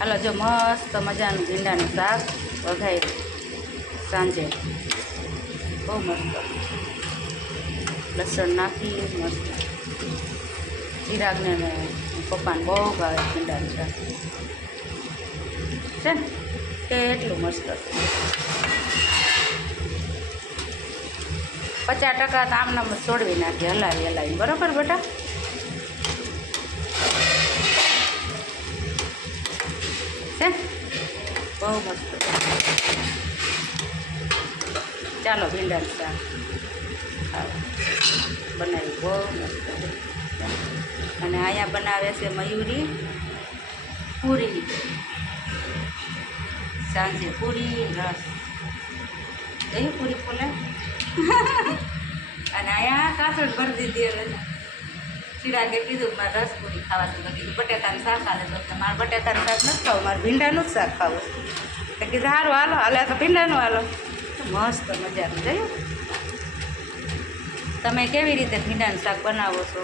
હાલો જો મસ્ત મજાનું ભીંડાનું શાક વઘાર્યું સાંજે, બહુ મસ્ત. લસણ નાખી મસ્ત. ચિરાગને પપ્પાને બહુ ભાવે ભીંડાનું શાક છે ને, એટલું મસ્ત. 50% તો આમનામ છોડવી નાખી, હલાવી બરાબર બેટા. છે બહુ મસ્ત. ચાલો ભીંડાનું શાક બનાવ્યું, બહુ મસ્ત. અને અહીંયા બનાવે છે મયુરી પૂરી, સાંજે પૂરી રસ કયું પૂરી ફૂલે. અને અહીંયા કાસળ ભરી દીધી. એટલે ચિરાગે કીધું મારે રસ પૂરી ખાવાથી, તો કીધું બટેટાનું શાક હાલે, તો મારે બટેટાનું શાક નથી ખાવું, મારે ભીંડાનું જ શાક ખાવું. તો કીધું સારું હાલે તો ભીંડાનું હાલો. મસ્ત મજાનું જોયું. તમે કેવી રીતે ભીંડાનું શાક બનાવો છો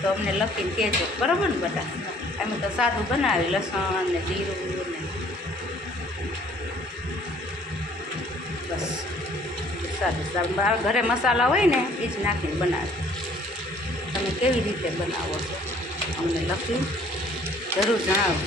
તો અમને લખીને કહેજો, બરાબર ને બધા. અમે તો સાદું બનાવી, લસણ ને જીરું ને બસ સાદું. ઘરે મસાલા હોય ને એ જ નાખીને બનાવે. તમે કેવી રીતે બનાવો છો અમને લખી જરૂર જણાવો.